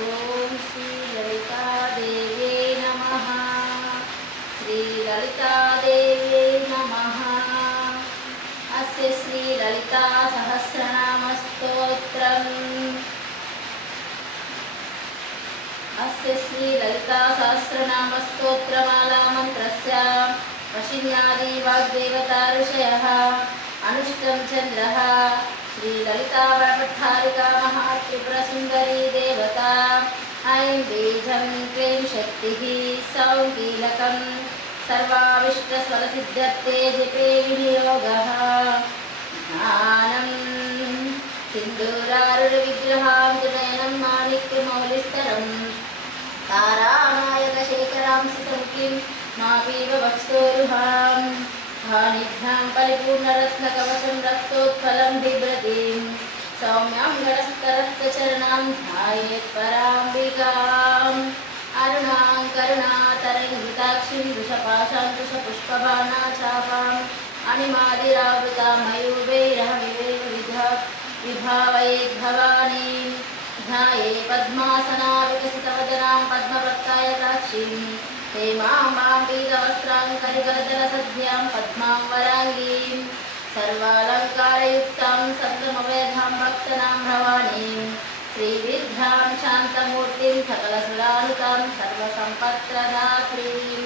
ఓం శ్రీ లలితాదేవ్యై నమః. శ్రీ లలితాదేవ్యై నమః. అస్య శ్రీ లలితా సహస్రనామ స్తోత్రం. అస్య శ్రీ లలితా సహస్రనామ స్తోత్రమాలా మంత్రస్య వశిన్యాది వాగ్దేవతా ఋషయః అనుష్టం చంద్రః. శ్రీ లలితా వరపట్టారికా మహాత్రిపురసుందరీ దేవతా. ఐం బీజం క్లీం శక్తిః సౌం కీలకం సర్వావిష్టస్వరసిద్ధ్యర్థే జపే వినియోగః. జ్ఞానం సింధూరారుణవిగ్రహాం త్రినయనం మాణిక్యమౌలిస్తరం తారానాయకశేఖరాం సితముఖిం మామీవ వక్షోరుహాం. భానిభ్యాం పరిపూర్ణరత్నకవచం రక్తోత్పలం బిభ్రतीं సౌమ్యాం గణస్థరక్తచరణాం ధ్యాయేత్ పరాంబికాం. అరుణాం కరుణాతరంగితాక్షిం వృషపాశాంకుశపుష్పబాణాచాపాం అణిమాదిరావృతాం మయూరైరహమివేవ విభావయేద్భవానీం. ధ్యాయే పద్మాసనా వికసితవదనాం పద్మపత్రాయతాక్షిం హేమాంబాం పీతవస్త్రాం కరికరదలసద్భ్యాం పద్మాం వరాంగీం. సర్వాలంకారయుక్తాం సప్తమవేధాం భక్తనాం భవానీం. శ్రీవిద్యాం శాంతమూర్తిం సకలసురానుతాం సర్వసంపత్ప్రదాత్రీం.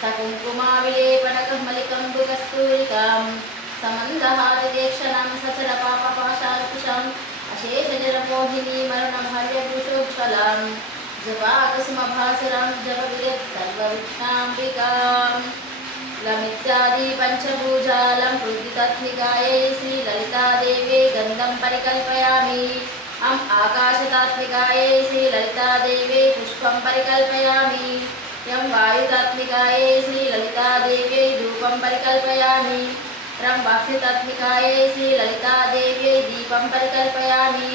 సకుంకుమావిలేపనకమలికంబుకస్తూరికాం సమందహాదిదేక్షణాం సచరపాపపాశాకుశం అశేషజరమోహినీమరుణభార్యభూషోజ్వలాం. జపాకుసుమభాసురాం జపవిదత్ సర్వవిఘ్నాంబికాం. లమిత్యాది పంచభూజాలం పృథ్వీతాత్మికాయై శ్రీ లలితాదేవ్యై గంధం పరికల్పయామి. ఆకాశతాత్మికాయై శ్రీ లలితాదేవ్యై పుష్పం పరికల్పయామి. యం వాయుతాత్మికాయై శ్రీ లలితాదేవ్యై ధూపం పరికల్పయామి. రం వాక్యతాత్మికాయై శ్రీ లలితాదేవ్యై దీపం పరికల్పయామి.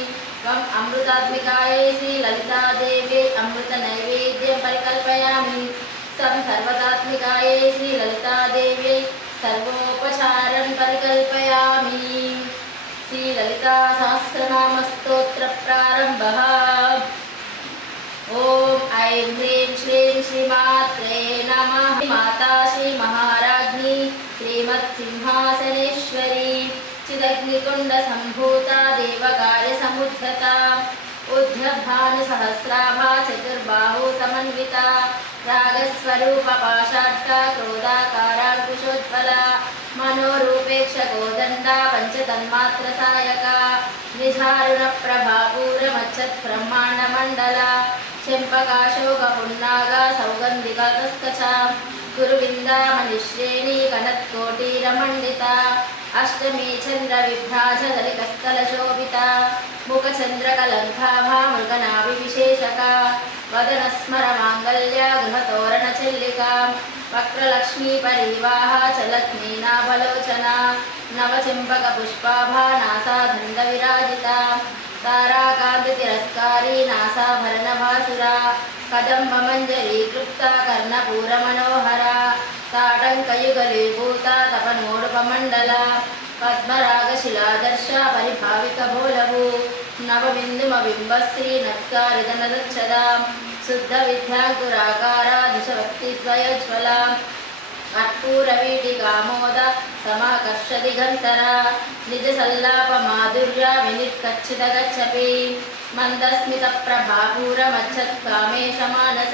వం అమృతాత్మికాయై శ్రీ లలితాదేవ్యై అమృత నైవేద్యం పరికల్పయామి. సం సర్వతాత్మికాయై శ్రీ లలితాదేవ్యై సర్వోపచారం పరికల్పయామి. శ్రీ లలితా సహస్రనామ స్తోత్ర ప్రారంభః. ఓం ఐం హ్రీం శ్రీం శ్రీమాత్రే నమః. మాతా శ్రీ మహారాజ్ఞి శ్రీమత్సింహాసనేశ్వరీ చిదగ్నికుండ సంభూతా దేవకార్య సముద్ధతా. ఉద్భానుసహస్రాభా చతుర్బాహు సమన్వితా. రాగస్వరూప పాషాఢ్య క్రోధాకారాంకుశోజ్వల మనోరూపేక్ష కోదండ పంచతన్మాత్ర సాయక. నిజారుణ ప్రభాపూరమచ్చత్ బ్రహ్మాండ మండల చెంపకాశోక పున్నాగ సౌగంధిక తస్కచ. గురువిందామణిశ్రేణి కనత్కోటీరమండిత. అష్టమీ చంద్ర విభ్రాజ దళికస్థల శోభిత. ముఖచంద్రకలంకాభా మృగనాభి విశేషక. వదన స్మర మాంగళ్య గృహతోరణ చెల్లిక. వక్రలక్ష్మీ పరివాహ చలత్నీనాభలోచన. నవచెంపక పుష్పాభా నాసాదండ విరాజిత. తారాకాంతి తిరస్కారీ నాసాభరణ భాసుర. కదంబ మంజరీ క్లుప్త కర్ణపూర మనోహర. తాటంకయుగలీభూత తపనోడుపమండల. పద్మరాగశిలాదర్శ పరిభావిక భోలవు. నవబిందుమబింబశ్రీ నత్కారిదనదచ్చద. శుద్ధ విద్యాంకురాకార దిశభక్తిద్వయజ్వల. కర్పూరవీటికామోద సమాకర్ష దిగంతర. నిజ సల్లాప మాధుర్య వినిర్కచ్చిత గచ్చపి. మందస్మిత ప్రభాపూరమచ్చత్ కామేశ మానస.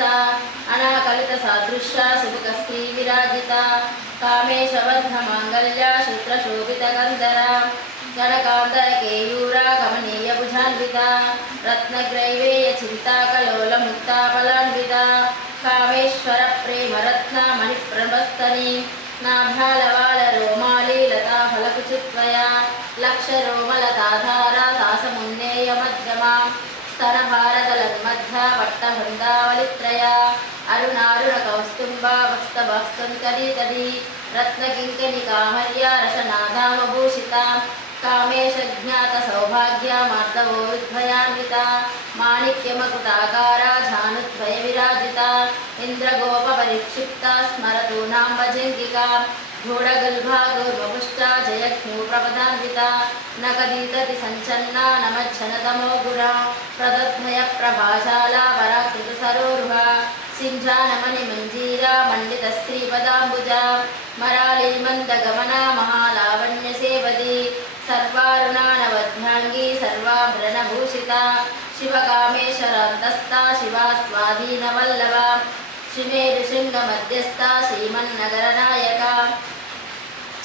అనాకలిత సాదృశ్య సుముఖశ్రీ విరాజిత. కామేశబద్ధ మాంగళ్య శుత్రశోభిత గంధర. గణకాంతర కేయూర కమనీయ భుజాన్విత. రత్నగ్రైవేయ చింతాకలోల ముక్తాఫలాన్విత. కామేశ్వర ప్రేమరత్న మణిప్రభస్తని. నాభ్యాలవాల రోమాలి లతా ఫలకుచుత్వయ. లక్ష రోమలతాధార సాసమున్నేయ మధ్యమా. స్తనభారదలన్మధ్య పట్టభందావళిత్రయ. అరుణారుణ కౌస్తుంభ వస్తభస్తంకరీతడి. రత్నకింకణికామర్య రసనాదామభూషిత. కామేశ జ్ఞాత సౌభాగ్య మార్దవోద్భయాన్విత. మాణిక్యమకుటాకార ఝానుద్వయ విరాజిత. ఇంద్రగోప పరిక్షిప్త స్మరతూనాంబజంగిక. ఘోడగల్భా గౌర్వపుష్ట జయఘ్నూ ప్రపదాన్విత. నగదీతతి సంచన్నా నమజ్జనతమో గుణ ప్రదద్భయ ప్రభాశాలా వరాకృత సరోరుహ సింజానమణి మంజీరా మండిత శ్రీపదాంబుజ మరాళీ మందగమన మహాలావణ్య సేవది సర్వారుణానవధ్యాంగీ సర్వాభరణభూషిత శివకామేశ్వరాంతస్థా శివా స్వాధీనవల్లభ శిమేరుశృంగమధ్యస్థ శ్రీమన్నగరనాయక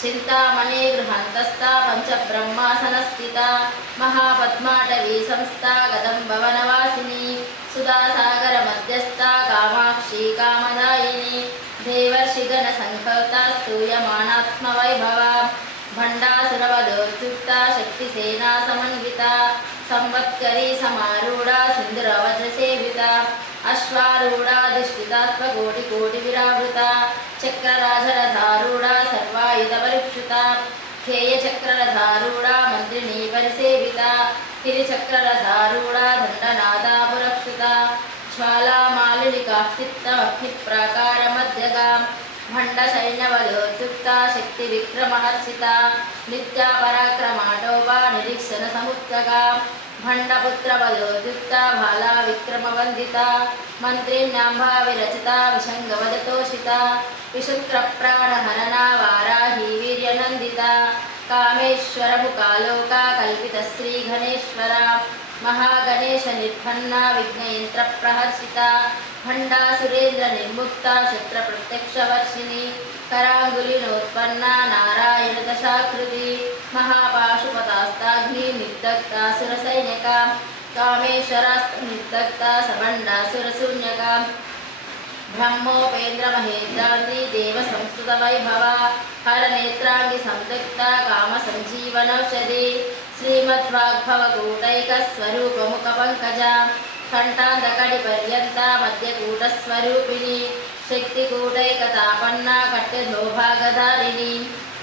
చింతామణి గృహాంతస్థ పంచబ్రహ్మాసనస్థిత మహాపద్మాటవీ సంస్థా గదంబవనవాసిని సుధాసాగర మధ్యస్థ కామాక్షి కామదాయిని దేవర్షిగణ సంకల్త స్తూయమానాత్మవైభవ భండాసురవదోద్యుక్త శక్తిసేనా సమన్విత సంవత్కరీ సమారూఢ సింధురవజ్రసేవిత అశ్వారూఢాధిష్ఠితాత్మకోటి విరావృత చక్రరాజరధారూఢ సర్వాయుధపరిక్షుత ధ్యేయచక్రరధారూఢ మంత్రిణీ పరిసేవిత గిరిచక్రరధారూఢ దండనాదాపురక్షుత జ్వాలామాలినికాక్షిప్తమగ్నిప్రాకారమధ్యగా భండసైన్యవదోద్యుక్త శక్తి విక్రమహర్షిత నిత్యా పరాక్రమాటోపా నిరీక్షణ సముత్తగా భండపుత్రవదోద్యుక్త బాలా విక్రమవందిత మంత్రిణ్యాంబా విరచిత విషంగవదతోషిత విశుక్రప్రాణహరణ వారాహి వీర్యనందిత కామేశ్వరముకాలోక కల్పిత శ్రీగణేశ్వర మహాగణేశ నిర్భన్న విఘ్నయంత్ర ప్రహర్షిత భండాసురేంద్ర నిర్ముక్త శత్ర ప్రత్యక్షవర్షిణి కరాంగులినోత్పన్న నారాయణ దశాకృతి మహాపాశుపతాస్తాగ్ని నిర్దగ్ధాసుర సైన్యక కామేశ్వరాస్త నిర్దగ్ధ సభండాసురశూన్యక బ్రహ్మోపేంద్ర మహేంద్రాంగి దేవ సంస్కృత వైభవ హరనేత్రాంగి సందగ్ధ కామ సంజీవనౌషధి శ్రీమద్వాగ్భవకూటైక స్వరూపముఖ పంకజ కంఠాంతకడి పర్యంత మధ్యకూట స్వరూపిణి శక్తికూటైకతాపన్న కట్టెధోభాగధారిణి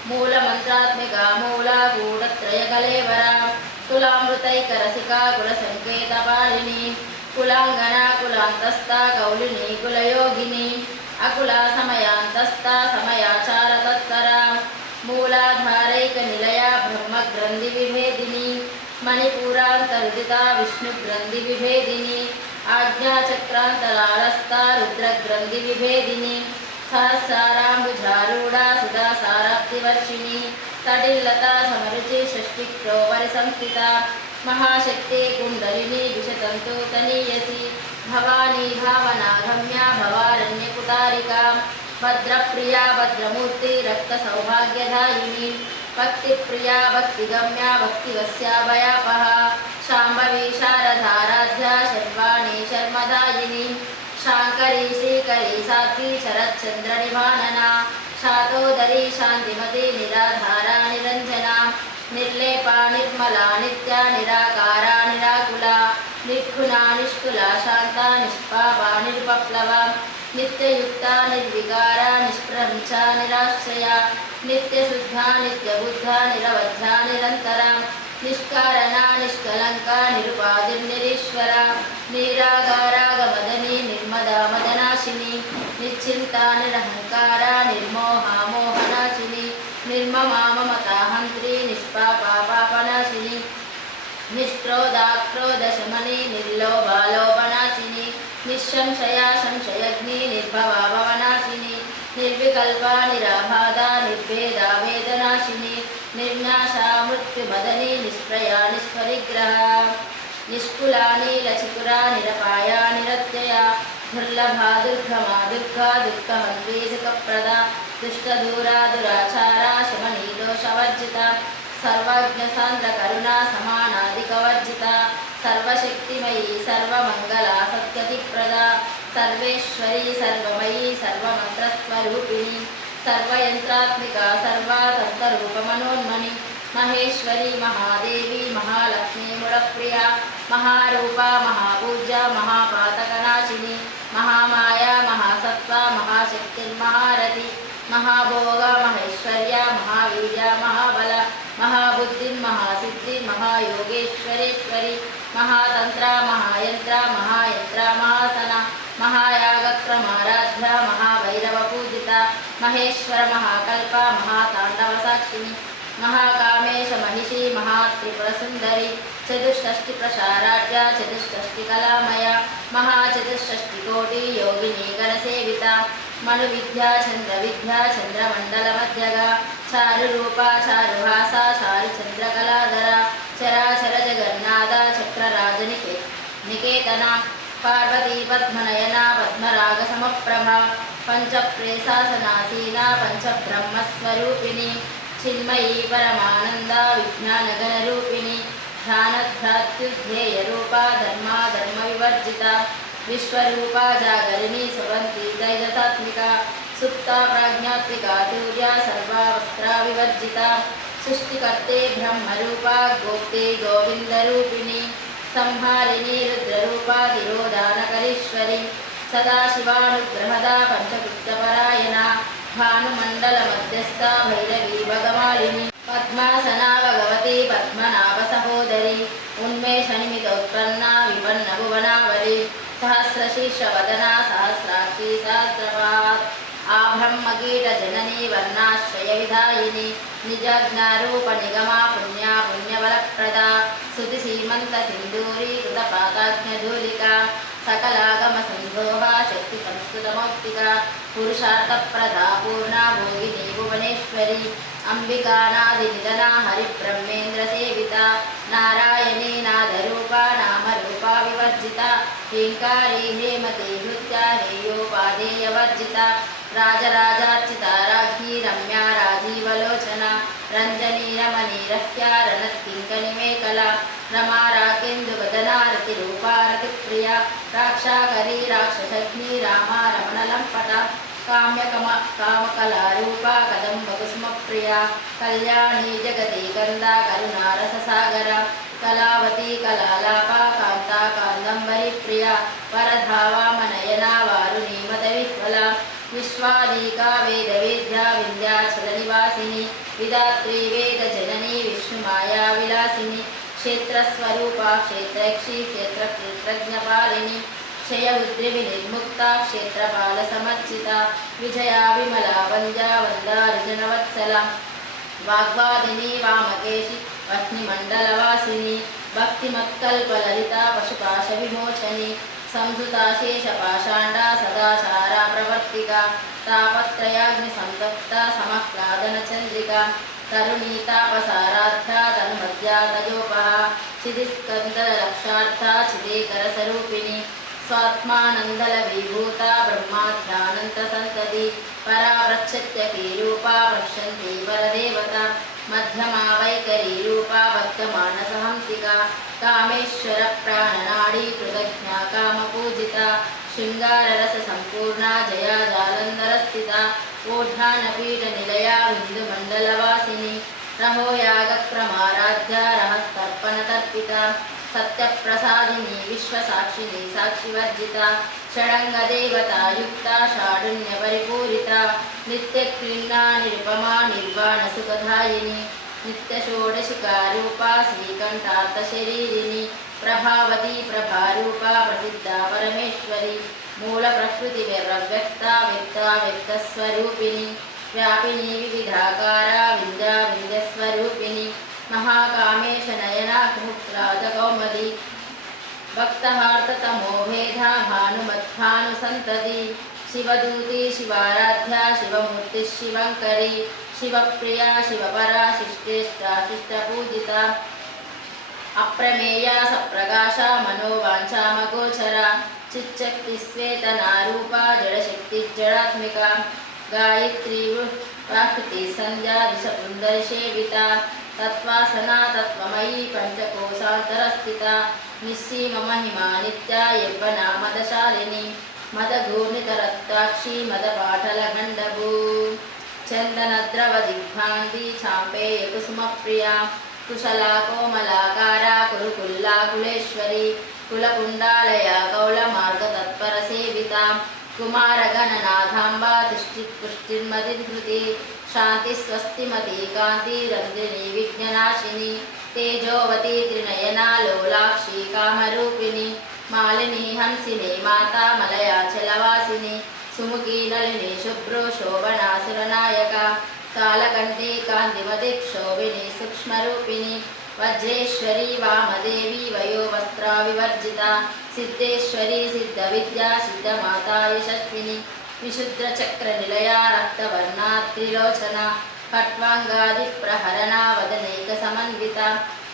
మూలమంత్రాత్మిక మూలాకూటత్రయ కలేవర తులామృతైక రసికా కుల సంకేతపాళిని కులాంగన కులాంతస్థ కౌలిని కులయోగిని అకుల సమయాంతస్థ సమయాచార తత్తర మూలాధారైక నిలయ బ్రహ్మగ్రంథి విభేదిని మణిపూరాంతరుదిత విష్ణుగ్రంథి విభేదిని ఆజ్ఞాచక్రాంతరాళస్థ రుద్రగ్రంథి విభేదిని సహస్రాంబుజారూఢ సుధాసారాబ్దివర్షిణి తడిల్లత సమరుచి షష్ఠిక్రో పరిసంస్థిత మహాశక్తి కుండలిని విషతంతు తనీయసి భవానీ భావనాగమ్య భవారణ్యకుటారిక భద్రప్రియా భద్రమూర్తి రక్త సౌభాగ్యదాయిని భక్తిప్రియా భక్తిగమ్య భక్తివస్యాభయాపహ శాంభవి శారదారాధ్య శర్వాణి శర్మదాయిని శాంకరీ శ్రీకరీ సాత్వి శరచ్చంద్ర నివానన శాతోదరీ శాంతిమతి నిరాధారా నిరంజన నిర్లేపా నిర్మలా నిత్య నిరాకారా నిరాకుల నిర్గుణా నిష్కులా శాంత నిష్పాపా నిరుపప్లవ నిత్యయుక్త నిర్వికార నిష్ప్రహంస నిరాశ్రయ నిత్యశుద్ధ నిత్యబుద్ధ నిరవధ్య నిరంతర నిష్కారణ నిష్కలంక నిరుపాధిర్నిరీశ్వర నిరాగారాగమదని నిర్మదా మదనాశిని నిశ్చింత నిరహంకార నిర్మోహ మోహనాశిని నిర్మమా మమతాహంత్రి నిష్పాపా పాపనాశిని నిష్క్రోధాక్రోధశమని నిర్లోభాలోపనాశిని నిస్సంశయా సంశయగ్ని నిర్భవా భవనాశిని నిర్వికల్ప నిరాబాధ నిర్భేదా వేదనాశిని నిర్నాశా మృత్యుమదని నిష్ప్రయా నిష్పరిగ్రహ నిష్కులా నీలచికురా నిరపాయా నిరత్యయ దుర్లభా దుర్గమా దుర్గా దుఃఖహంత్రీ సుఖప్రద దుష్టదూరా దురాచారా శమనీ దోషవర్జిత సర్వజ్ఞ సాంద్ర కరుణా సమానాధికవర్జిత సర్వశక్తిమయీ సర్వమంగళ సత్యతిప్రద సర్వేశ్వరీ సర్వమయీ సర్వమంత్రస్వరూపిణి సర్వయంత్రాత్మిక సర్వాతంతరూపమనోన్మణి మహేశ్వరీ మహాదేవి మహాలక్ష్మీ ముడప్రియ మహారూప మహాపూజ్య మహాపాతకనాశిని మహామాయా మహాసత్వ మహాశక్తిర్మహారథి మహాభోగ మహేశ్వర్య మహావీర్య మహాబల మహాబుద్ధి మహాసిద్ధి మహాయోగేశ్వరేశ్వరి మహాతంత్ర మహాయంత్ర మహాయంత్ర మహాసన మహాయాగక్రమారాధ్య మహాభైరవ పూజిత మహేశ్వర మహాకల్ప మహాతాండవ సాక్షిని महाकामेश महिषी महात्रिपुरसुन्दरी चतुष्षष्टिप्रसाराढ्या चतुष्षष्टिकलामया महाचतुष्षष्टिकोटि योगिनी गणसेविता मनुविद्या चन्द्रविद्या चन्द्रमण्डलमध्यगा चारुरूपा चारुहासा चारुचन्द्रकलाधरा चराचर जगन्नाथा चक्रराजनिकेतना पार्वती पद्मनयना पद्मरागसमप्रभा पञ्चप्रेसासनासीना पञ्चब्रह्मस्वरूपिणी चिन्मयी परमानन्दा विज्ञानगणरूपिणी ध्यानध्यात्युध्येयरूपा धर्माधर्मविवर्जिता विश्वरूपा जागरिणी स्रवन्ती दैजतात्मिका सुप्ता प्राज्ञात्मिका तुर्या सर्वावस्त्राविवर्जिता सृष्टिकर्ते ब्रह्मरूपा गोप्ते गोविन्दरूपिणी संहारिणी रुद्ररूपा तिरोधानकरीश्वरी सदाशिवानुग्रहदा पञ्चकृत्यपरायणा भानुमण्डलमध्यस्था भैरवी भगमालिनी पद्मासना भगवती पद्मनाभसहोदरी उन्मेषनिमितोत्पन्ना विपन्नभुवनावली सहस्रशीर्षवदना सहस्राक्षी सहस्रपात् आब्रह्मकीटजननी वर्णाश्रयविधायिनी निजज्ञारूपनिगमा पुण्या पुण्यबलप्रदा स्तुतिसीमन्तसिन्दूरी कृतपाताज्ञधूलिका सकलागमसन्दोहा शक्तिसंस्कृतमौक्तिका पुरुषार्थप्रदा पूर्णा भोगिनी भुवनेश्वरी अंबिकानादिनिधना हरिब्रह्मेन्द्रसेविता नारायणी नादरूपा नामरूपा विवर्जिता ह्रीङ्कारी हेमती हृत्या हेयोपादेयवर्जिता राजराजार्चिता राज्ञी रम्या राजीवलोचना रञ्जनी रमणीरह्या रणत्किङ्कणिमेखला रमा राकेन्दुवदना रतिरूपा रतिप्रिया राक्षाकरी राक्षसग्नी रामा रमणलम्पटा कामकलारूपा कदम्बकुसुमप्रिया कल्याणी जगती गन्धा करुणारससागरा कलावती कलालापा कान्ता कादम्बरीप्रिया वरधावामनयना वारुणीमदविह्वला विश्वालीका वेदवेद्या विन्ध्याचलनिवासिनी विधात्री वेदजननी विष्णुमाया विलासिनी क्षेत्रस्वरूपा क्षेत्रक्षी क्षेत्रक्षेत्रज्ञपालिनी क्षयउद्रिविनिर्मुक्ता क्षेत्रपालसमर्चिता विजया विमला वन्द्या वन्दार्जुनवत्सला वाग्वादिनी वामकेशि वह्निमण्डलवासिनी भक्तिमत्कल्पललिता पशुपाशविमोचनी संहृता शेषपाषाण्डा सदाचारा प्रवर्तिका तापत्रयाग्निसन्तप्ता समक्लादनचन्द्रिका तरुणीतापसाराध्या तन्मध्या तजोपहा क्षितिस्कन्दलक्षार्था चिदेकरसरूपिणी स्वात्मानन्दलविभूता ब्रह्माध्यानन्तसन्तति परावृच्छत्यकीरूपा पश्यन्ती परदेवता मध्यमा वैकरीरूपा भक्तमानसहंसिका कामेश्वरप्राणनाडी कृतज्ञा कामपूजिता शृङ्गाररससम्पूर्णा जया जालन्धरस्थिता ओढ्यानपीठनिलया बिन्दुमण्डलवासिनी रहोयागक्रमाराध्या रहस्तर्पणतर्पिता सत्यप्रसादिनी विश्वसाक्षिणी साक्षिवर्जिता षडङ्गदेवतायुक्ता षाढुन्यपरिपूरिता नित्यक्रीडा निरुपमा निर्वाणसुखदायिनी नित्यषोडशिकारूपा श्रीकण्ठार्थशरीरिणी प्रभावती प्रभारूपा प्रसिद्धा परमेश्वरी मूलप्रकृतिव्यक्ता व्यक्ता व्यक्तस्वरूपिणी व्यापिनी विविधाकारा विन्द्या विन्द्यस्वरूपिणी महाकामेश नयना मुक्राजकौमदी भक्तहार्ततमोभेधा भानुमद्भानुसन्तति शिवदूती शिवाराध्या शिवमूर्तिः शिवङ्करी शिवप्रिया शिवपरा शिष्टेष्टा शिष्टपूजिता अप्रमेया सप्रकाशा मनोवाञ्छामगोचरा चिच्चक्तिश्वेतनारूपा जडशक्तिजडात्मिका गायत्री प्राकृति संध्या दिशपुन्दरसेविता तत्त्वासना तत्त्वमयी पञ्चकोशान्तरस्थिता निस्सीममहिमा नित्या यौवना मदशालिनी मदघूर्णितरक्ताक्षी मदपाटलगण्डभू चन्दनद्रवदिग्भान्ति चाम्पेयकुसुमप्रिया कुशला कोमलाकारा कुरुकुल्ला कुलेश्वरी कुलकुण्डालया कौलमार्गतत्परसेविता कुमारगणनाथाम्बा तुष्टिपुष्टिर्मतिधृति शान्तिस्वस्तिमती कान्तिरन्ध्रिणी विघ्ननाशिनी तेजोवती त्रिनयना लोलाक्षी कामरूपिणी मालिनी हंसिनी माता मलयाचलवासिनी सुमुखी नलिनी शुभ्रो शोभना सुरनायका कालकण्ठे कान्तिमते क्षोभिनी सूक्ष्मरूपिणी वज्रेश्वरी वामदेवी वयोवस्त्रा विवर्जिता सिद्धेश्वरी सिद्धविद्या सिद्धमाता यशस्विनी विशुद्धचक्रनिलया रक्तवर्णा त्रिलोचना खट्वाङ्गादिप्रहरणा वदनैकसमन्विता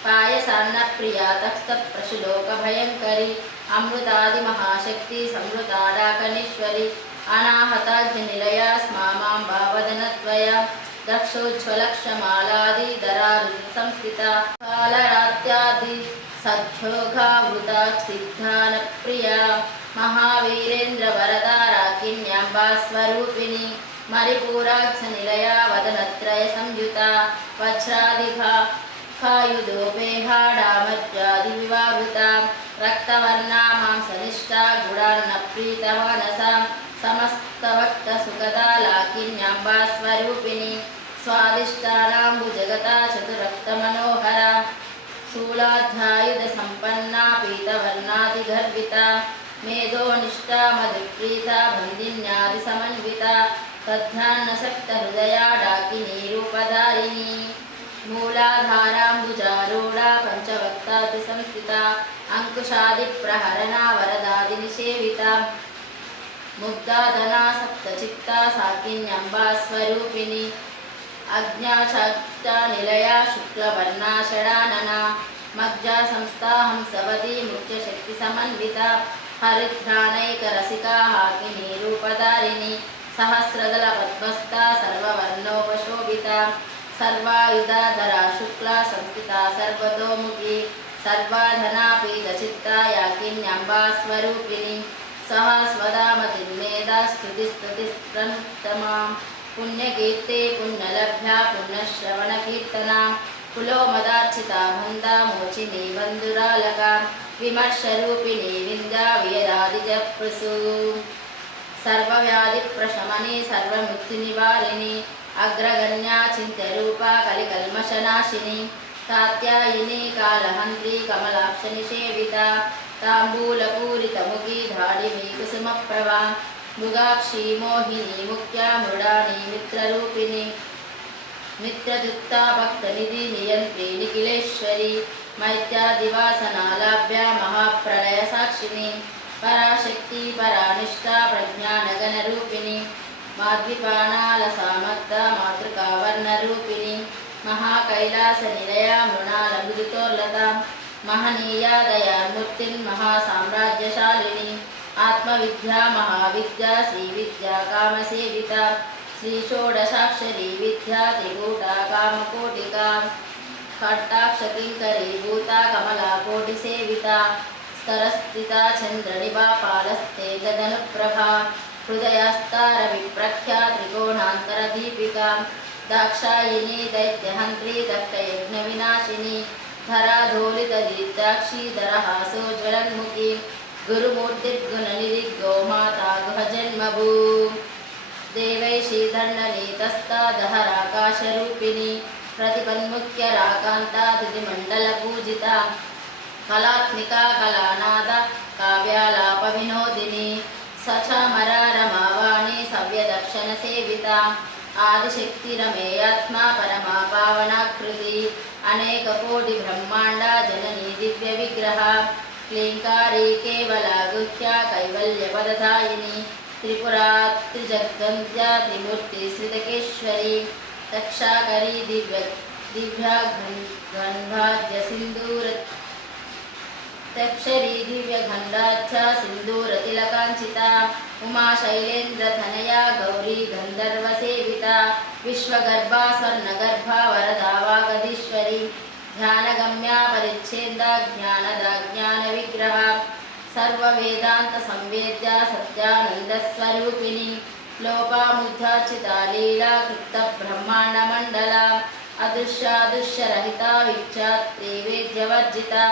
पायसान्नप्रिया तस्थप्रशुलोकभयङ्करी अमृतादिमहाशक्ति संवृताडाकनीश्वरी अनाहताज्ञनिलया स्मामाम्बा वदनद्वया दक्षोज्ज्वलक्षमालादिधरारुसंस्थिता कालरात्यादि सद्योगावृता सिद्धानप्रिया महावीरेन्द्रवरदा राकिन्याम्बा स्वरूपिणी मरिपूराक्षनिलया वदनत्रयसंयुता वज्रादिघा खायुधोपेहाडामज्जादिविवावृता रक्तवर्णा मांसनिष्ठा गुडार्णप्रीतमानसा समस्तभक्तसुखदा लाकिन्याम्बा स्वरूपिणी स्वादिष्टानाम्बुजगता चतुरक्तमनोहरा शूलाध्यायुधसम्पन्ना पीतवर्णादिगर्विता मेधोनिष्ठा मधुप्रीता बन्दिन्यादिसमन्विता तद्ध्यानशक्तहृदया डाकिनीरूपधारिणी मूलाधाराम्बुजारूढा पञ्चवक्तातिसंस्थिता अङ्कुशादिप्रहरणा वरदादिनिषेविता मुग्धाधना सप्तचित्ता साकिन्यम्बा स्वरूपिणी अज्ञाचाष्टा निलया शुक्लवर्णा षडानना मज्जा संस्था हंसवती मुख्यशक्तिसमन्विता हरिध्राणैकरसिका हाकिनी रूपधारिणी सहस्रदलपद्मस्था सर्ववर्णोपशोभिता सर्वायुधाधरा शुक्ला संस्थिता सर्वतोमुखी सर्वाधना पीतचित्ता याकिन्यम्बा स्वरूपिणी सह स्वदामतिर्मेधा स्तुतिस्तुतिस्तमा पुण्यकीर्ते पुण्यलभ्या पुण्यश्रवणकीर्तना कुलोमदार्चिता बन्धा मोचिनी बन्धुरालका विमर्शरूपिणी विन्द्या वेदादिजप्रसु सर्वव्याधिप्रशमनी सर्वमुक्तिनिवारिणी अग्रगण्या चिन्त्यरूपा कलिकल्मषनाशिनी कात्यायिनी कालहन्त्री कमलाक्षनिषेविता ताम्बूलपूरितमुखी धाडिनी कुसुमप्रभा मृगाक्षी मोहिनी मुख्या मृडानी मित्ररूपिणी मित्रदुत्ता भक्तनिधि नियन्त्री निखिलेश्वरी मैत्यादिवासनालाभ्या महाप्रलयसाक्षिणी पराशक्ति परानिष्ठा प्रज्ञानगणरूपिणी माद्विपाणालसामग्धा मातृकावर्णरूपिणी महाकैलासनिलया मृणालमृदुतोर्लता महनीया दयामूर्तिर्महासाम्राज्यशालिनी आत्मविद्या महाविद्या श्रीविद्या कामसेविता श्रीषोडशाक्षरी विद्या त्रिकूटा कामकोटिका खट्टाक्षकिङ्करीभूता कमलाकोटिसेविता स्तरस्थिता चन्द्रनिभा पालस्ते गदनुप्रभा हृदयस्तारविप्रख्या त्रिकोणान्तरदीपिका दाक्षायिनी दैत्यहन्त्री दक्षयज्ञविनाशिनी धराधोलितदीर्घाक्षी दरहासोज्ज्वलन्मुखी गुरुमूर्तिर्गुणनिधि गोमाता गुहजन्मभू देवैषीधर्णनीतस्ता दहराकाशरूपिणी प्रतिपन्मुख्यराकान्ता तिथिमण्डलपूजिता कलात्मिका कलानादा काव्यालापविनोदिनी सचामरारमावाणी सव्यदर्शनसेविता आदिशक्तिरमेयात्मा परमा पावनाकृति अनेककोटिब्रह्माण्डा जननी दिव्यविग्रहा क्लीङ्कारी केवला गुह्या कैवल्यपदधायिनी त्रिपुरा त्रिजगन्त्या त्रिमूर्तिश्रितकेश्वरी तक्षाकरी दिव्याघण्भाज्यसिन्दूर तक्षरी दिव्यघण्डाख्या सिन्दूरतिलकाञ्चिता उमा शैलेन्द्रधनया गौरी गन्धर्वसेविता विश्वगर्भा स्वर्णगर्भा वरदा वागधीश्वरी ध्यानगम्या परिच्छेदा ज्ञानदा ज्ञानविग्रहा सर्ववेदान्तसंवेद्या सत्यानन्दस्वरूपिणी लोपामुद्धाचिता लीला कृतब्रह्माण्डमण्डला अदृश्यादृश्यरहिता विख्यात्रिवेद्यवर्जिता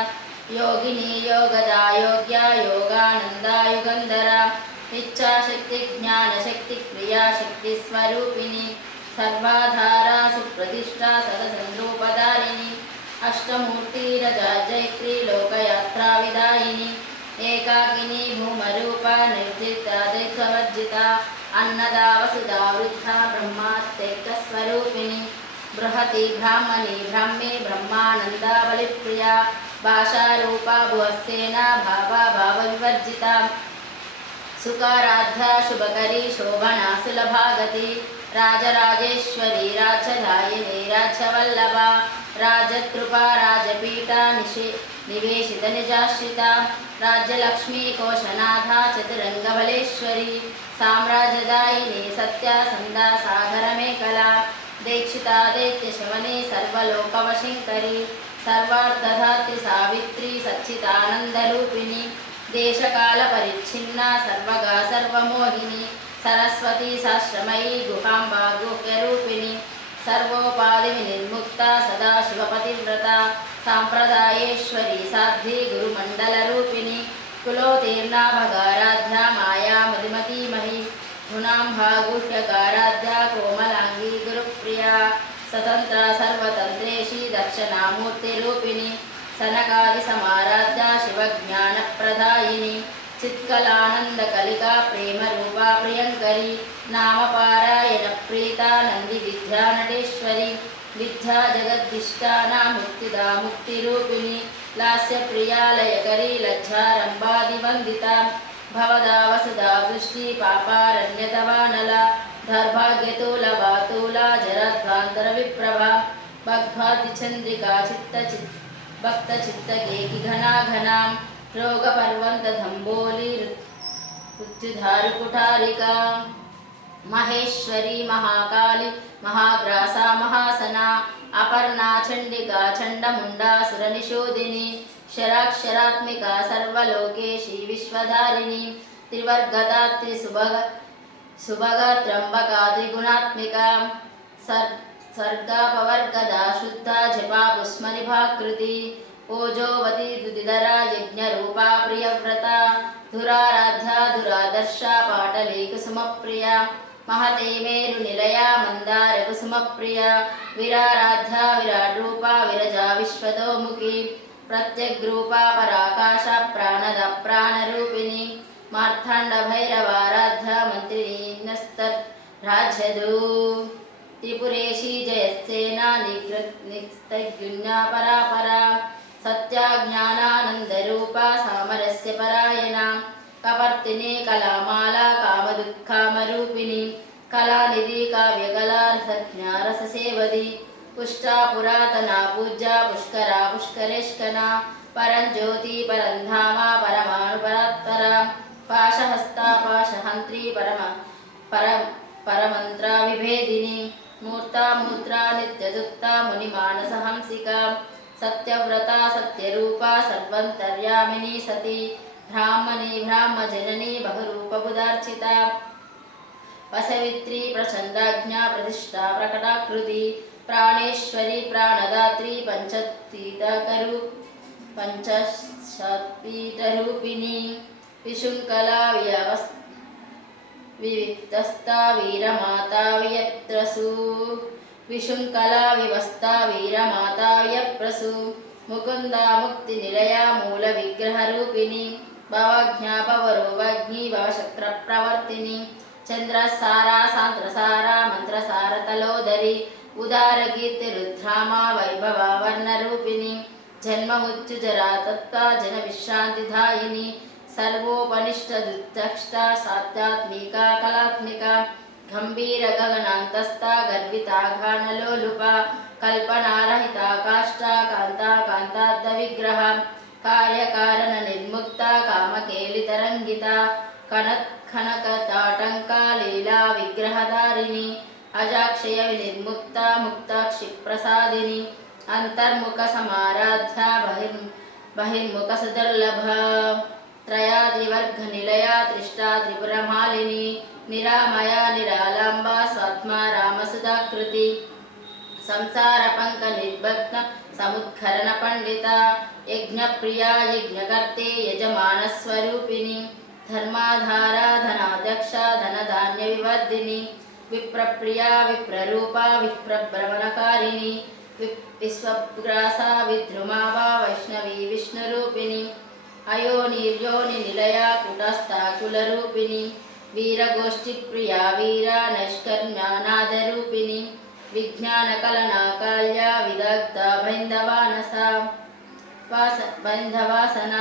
योगिनी योगदा योग्या योगानन्दा युगन्धरा इच्छाशक्ति ज्ञानशक्ति क्रियाशक्तिस्वरूपिणी सर्वाधारा सुप्रतिष्ठा सदसन्द्रूपधारिणी अष्टमूर्तिरजा जैत्री लोकयात्रा विदायिनी एकाकिनी भूमरूपा निर्जिता दैत्यवर्जिता विवर्जिता अन्नदा वसुधा वृद्धा ब्रह्मास्तेकस्वरूपिणी बृहति ब्राह्मणी ब्राह्मे ब्रह्मानन्दा बलिप्रिया भाषारूपा भुवस्सेना भावा भावविवर्जिता सुकाराध्या शुभकरी शोभना सुलभागति राजराजेश्वरी राजधायिनी राजवल्लभा राजतृपा राजपीठा निवेशित निजाश्रिता राज्यलक्ष्मी कोशनाथा चतुरंगबलेश्वरी साम्राज्यदायिनी सत्या संदा सागरमेखला दीक्षिता दैत्यशमनी सर्वलोकवशिंकरी सर्वार्थधात्री सावित्री सच्चिदानंदरूपिणी देशकालपरिच्छिन्ना सर्वगा सर्वमोहिनी सरस्वती साश्रमयी गुहाम्बा गुह्यरूपिणी सर्वोपाधिविनिर्मुक्ता सदाशिवपतिव्रता साम्प्रदायेश्वरी साध्वी गुरुमण्डलरूपिणी कुलोतीर्णा भगाराध्या माया मधुमतीमही गुणाम्भा गुह्यकाराध्या कोमलांगी गुरुप्रिया स्वतंत्रा सर्वतंत्रेशी दक्षिणामूर्तिरूपिणी सनकादिसमाराध्या शिवज्ञानप्रदायिनी चित्कलानन्दकलिका प्रेमरूपा प्रियङ्करी नामपारायणप्रीता नन्दिविद्यानटेश्वरी विद्या जगद्दिष्टाना मुक्तिदा मुक्तिरूपिणी लास्यप्रियालयकरी लज्जारम्भादिवन्दिता भवदा वसुधा वृष्टि पापारण्यतवानला दौर्भाग्यतूलवातूला जरध्वान्तरविप्रभा भग्भातिचन्द्रिका भक्तचित्तकेकि घना घनां रोगपर्वन्तधम्बोली मृत्युधारुकुठारिका महेश्वरी महाकाली महाग्रासा महासना अपर्णा चण्डिका चण्डमुण्डा सुरनिषोदिनी शराक्षरात्मिका सर्वलोकेशी विश्वधारिणी त्रिवर्गदा त्रिसुभगा त्र्यम्बका त्रिगुणात्मिका सर्गापवर्गदा शुद्धा जपा पुष्मनिभाकृति ओजोवती दुदिधरा यज्ञरूपा प्रियव्रता धुराराध्या धुरादर्शा पाटली कुसुमप्रिया महते मेरुनिलया मन्दारकुसुमप्रिया विराराध्या विराड्रूपा विरजा विश्वतोमुखी प्रत्यग्रूपा पराकाशा प्राणदा प्राणरूपिणी मार्ताण्डभैरवाराध्या मन्त्रिणी नस्तराज्यदू त्रिपुरेशी जयस्सेना निस्तयुन्या परापरा सत्याज्ञानानन्दरूपा सामरस्य परायणा कपर्तिनी कलामाला कामदुःखामरूपिणी कलानिधि काव्यकला रसज्ञा रससेवदी पुष्टा पुरातना पूज्या पुष्करा पुष्करेष्कना परञ्ज्योति परन्धामा परमाणुपरात्परा पाशहस्ता पाशहन्त्री परमन्त्रा विभेदिनी मूर्ता मूत्रा नित्यदुक्ता मुनिमानसहंसिका सत्यव्रता सत्यरूपा सर्वन्तर्यामिनी सती ब्राह्मणी ब्राह्मजननी बहुरूपबुधार्चिता वसवित्री प्रचण्डाज्ञा प्रतिष्ठा प्रकटाकृति प्राणेश्वरी प्राणदात्री पंचशत्पीठरूपिणी विशुङ्खला विविक्तस्ता वीरमाता वियत्रसु विशुङ्खला विवस्ता वीरमाता वियप्रसु मुकुन्दा मुक्तिनिलया मूलविग्रहरूपिणी भवज्ञा भवरोवग्नि भवशक्रप्रवर्तिनी चन्द्रसारा सान्त्रसारा मन्त्रसारतलोदरी उदारकीर्तिरुद्रामा वैभवा वर्णरूपिणी जन्ममुच्युजरा तत्ता जनविश्रान्तिदायिनी सर्वोपनिषदुत्तष्टा सात्यात्मिका कलात्मिका गम्भीरगगनान्तस्था गर्विता घानलोलुपा कल्पनारहिता काष्ठा कान्ता कान्तार्धविग्रहा कार्यकारणनिर्मुक्ता कामकेलितरङ्गिता कनकताटङ्का लीला विग्रहधारिणी अजाक्षय विनिर्मुक्ता मुक्ताक्षिप्रसादिनी अंतर्मुखसमाराध्या बहिर्मुखसुदुर्लभा त्रयादिवर्गनिलया त्रिष्टा त्रिपुरमालिनी निरामया निरालम्बा स्वात्मा रामसुधाकृति संसारपङ्कनिर्भग्न समुत्खरणपण्डिता यज्ञप्रिया यज्ञकर्ते यजमानस्वरूपिणी धर्माधारा धनाध्यक्षा धनधान्यविवर्धिनी विप्रप्रिया विप्ररूपा विप्रभ्रमणकारिणी विश्वग्रासा विद्रुमा वा वैष्णवी विष्णुरूपिणी अयोनिर्योनिनिलया कुटस्था कुलरूपिणी వీరగోష్ఠిప్రియా వీరా నైష్కర్మ్యానాదరూపిణి విజ్ఞానకలనాకాల్య విదగ్ధ బైంధవాసన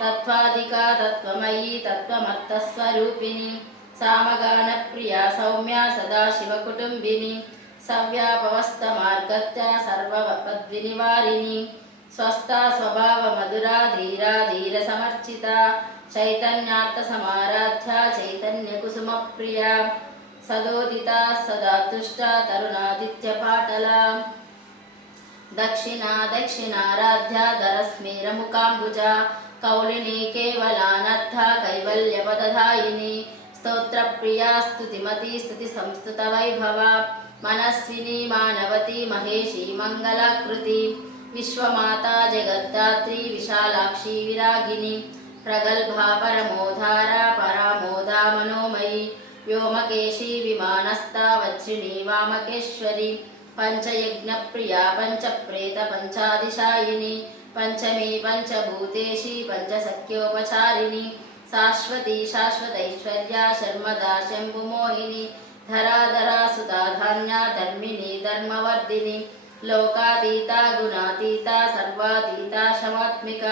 తత్వాధికా తత్వమయీ తత్వమత్తస్వరూపిణి సామగానప్రియా సౌమ్య సదాశివకుటుంబిని సవ్యాపవస్తమార్గత్య సర్వపద్వినివారిణి స్వస్థా స్వభావ మధురా ధీరా ధీర సమర్చిత చైతన్యార్థ సమారాధ్య చైతన్య కుసుమ ప్రియ సదోదిత సదాతుష్ట తరుణాదిత్య పాటల దక్షిణారాధ్య ధరస్మీర ముకాంబుజ కౌలిని కేవలానర్థ కైవల్యపదధాయిని స్తోత్ర ప్రియా స్తుతిమతి స్తుతి సంస్తుత వైభవ మనస్విని మానవతి మహేషి మంగళాకృతి విశ్వమాతా జగద్ధాత్రి విశాలాక్షి విరాగిని ప్రగల్భా పరమోధార పరామోదా మనోమయి వ్యోమకేశి విమానస్థా వజ్రిణి వామకేశ్వరి పంచయజ్ఞ ప్రియా పంచప్రేత పంచాదిశాయిని పంచమీ పంచభూతేషి పంచసఖ్యోపచారిణి శాశ్వతి శాశ్వతైశ్వర్య శర్మదా శంభుమోహిని ధరాధరా సుధాధాన్య ధర్మిణి ధర్మవర్ధిని లోకాతీత గుణాతీత సర్వాతీత శమాత్మిక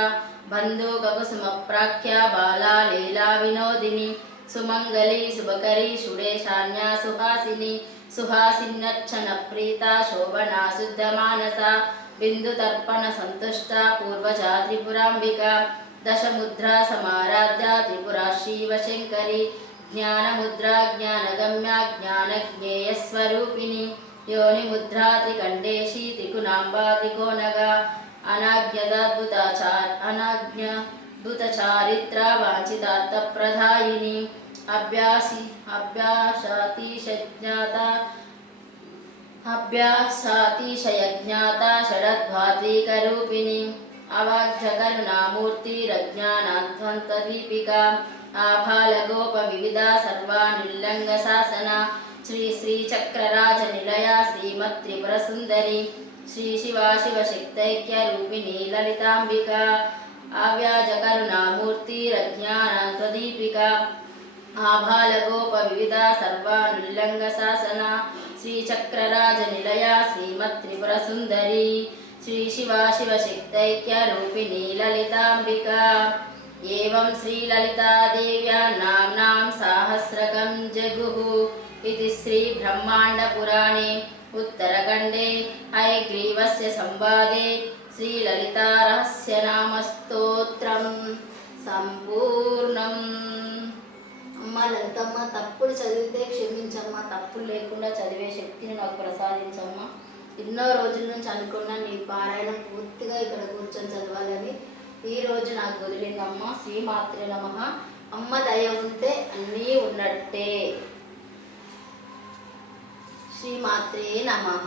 బంధుకకుసుమ ప్రాఖ్య బాలా లీలా వినోదిని సుమంగళి శుభకరి షుడేశాన్య సుహాసిని సుహాసిన్యచ్చన ప్రీత శోభనా శుద్ధ మానస బిందు తర్పణ సంతుష్ట పూర్వజా త్రిపురాంబిక దశముద్రా సమారాధ్య త్రిపురా శివశంకరి జ్ఞానముద్రా జ్ఞానగమ్య జ్ఞానజ్ఞేయస్వరూపిణి యోనిముద్రా త్రికంఠేశి త్రికుణాంబా త్రికోణగా అనాజ్ఞాద్భుత చారిత్ర వాంఛితార్థప్రదాయిని అభ్యాసాతిశయజ్ఞాత షడద్భాత్రీకరూపిణి అవాగ్జకరుణామూర్తిరజ్ఞానాధ్వంతదీపిక ఆభాలగోప వివిధ సర్వానుల్లంఘ శాసన శ్రీచక్రరాజ నిలయ శ్రీమత్ త్రిపుర సుందరి శ్రీ శివశక్తైక్య రూపిణి లలితాంబిక అవ్యాజకరుణామూర్తిరజ్ఞానాధ్వదీపిక ఆభాలగోప వివిధ సర్వానుల్లంఘ శాసన శ్రీచక్రరాజ నిలయ శ్రీమత్ త్రిపుర సుందరి శ్రీ శివశక్తైక్య రూపిణి లలితాంబిక ఏవం శ్రీలలితాదేవ్యా నామ్నాం సాహస్రకం జగుః ఇది శ్రీ బ్రహ్మాండ పురాణే ఉత్తరఖండే హయగ్రీవస్య సంవాదే శ్రీలలితా రహస్యనామ స్తోత్రం సంపూర్ణం. అమ్మ లలితమ్మ, తప్పులు చదివితే క్షమించమ్మా, తప్పులు లేకుండా చదివే శక్తిని నాకు ప్రసాదించమ్మా. ఎన్నో రోజుల నుంచి అనుకున్నా నీ పారాయణం పూర్తిగా ఇక్కడ కూర్చొని చదవాలని, ఈ రోజు నాకు వదిలిందమ్మా. శ్రీమాత్రే నమః. అమ్మ దయ ఉంటే అన్నీ ఉన్నట్టే. శ్రీమాత్రే నమః.